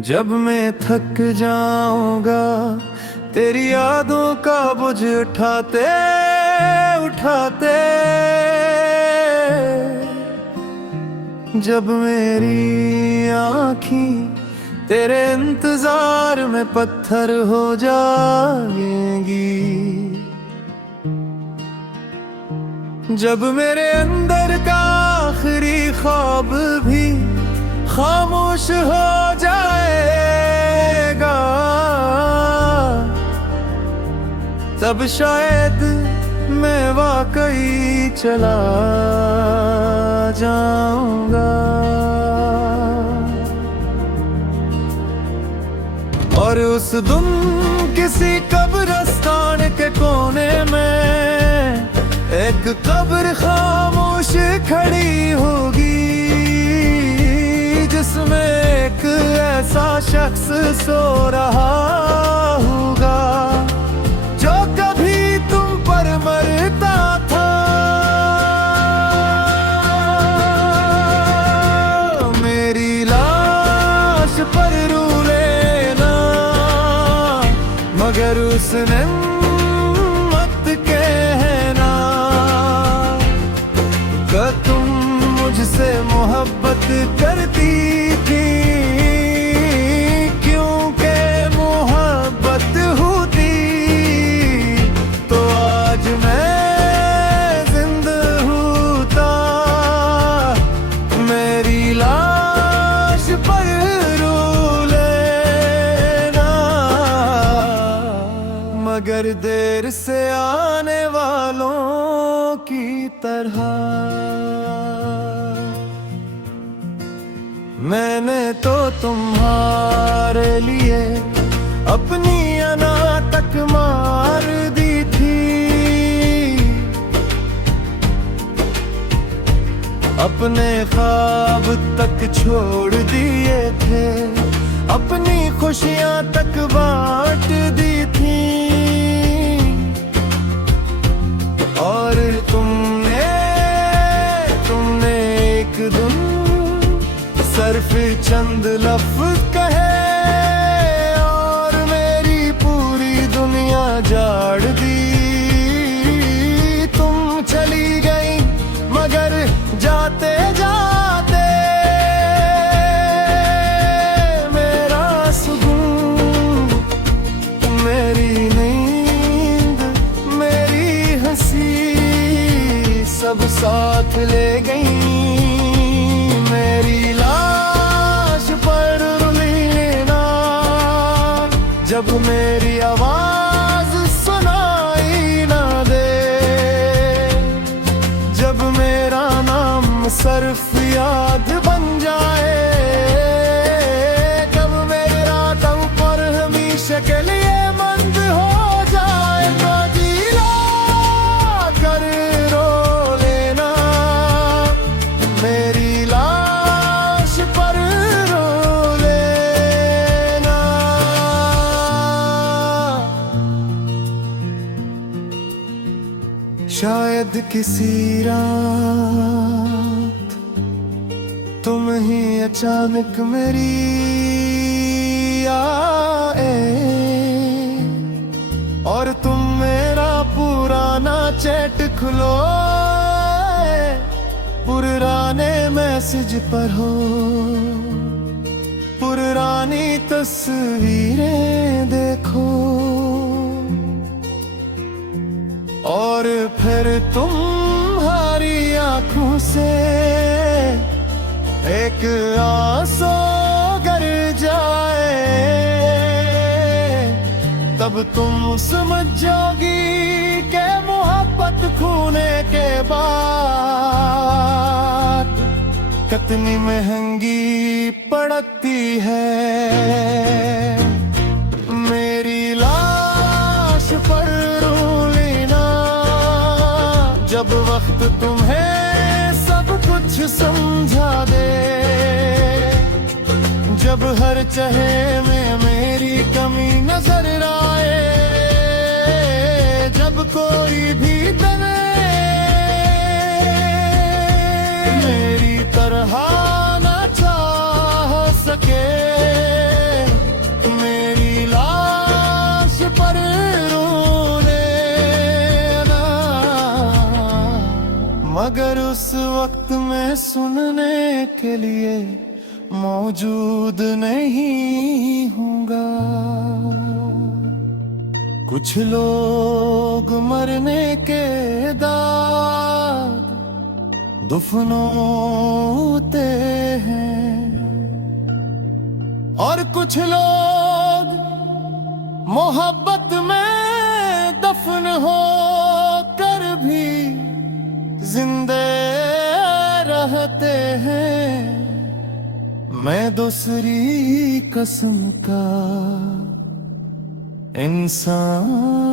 जब मैं थक जाऊंगा तेरी यादों का बोझ उठाते उठाते, जब मेरी आँखें तेरे इंतजार में पत्थर हो जाएंगी, जब मेरे अंदर का आखिरी ख्वाब भी खामोश हो जाएगा, तब शायद मैं वाकई चला जाऊंगा। और उस दिन किसी कब्रिस्तान के कोने में एक कब्र खामोश खड़ी होगी, जिसमें एक ऐसा शख्स सो रहा होगा जो कभी तुम पर मरता था। मेरी लाश पर रू लेना, मगर उसने मत कहना कि तुम मुझसे मोहब्बत करती थी, क्योंकि मोहब्बत होती तो आज मैं जिंदा होता। मेरी लाश पर रो लेना, मगर देर से आने वालों की तरह मैंने तो तुम्हारे लिए अपनी अना तक मार दी थी, अपने ख्वाब तक छोड़ दिए थे, अपनी खुशियां तक बांट दी थी। और तुमने एक दिन सिर्फ चंद लफ्ज़ कहे और मेरी पूरी दुनिया जाड़ दी। तुम चली गई मगर जाते जाते मेरा सुकून, मेरी नींद, मेरी हंसी सब साथ ले गई। मेरी लाश पर रो लेना, जब मेरी आवाज सुनाई ना दे, जब मेरा नाम सिर्फ याद बन जाए, जब मेरा तन पर हमेशा के लिए बंद हो जाए, तो जिला कर रो लेना। मेरी लाश पर रो लेना। शायद किसी रात तुम ही अचानक मेरी आए और तुम मेरा पुराना चैट खुलो, पुराने मैसेज पर हो, पुरानी तस्वीरें देखो, और फिर तुम्हारी आंखों से एक आंसू गर जाए, तब तुम समझ जाओगी कि मोहब्बत खोने के बाद कितनी महंगी पड़ती है। मेरी लाश पर रो लेना, जब वक्त तुम्हें सब कुछ समझा दे, जब हर चेहरे में मेरी कमी नजर आए, जब कोई भी तने मेरी तरह न चाह सके, मगर उस वक्त में सुनने के लिए मौजूद नहीं होगा। कुछ लोग मरने के बाद दफनोते हैं और कुछ लोग मोहब्बत में दफन हो कर भी जिंदे रहते हैं। मैं दूसरी किस्म का इंसान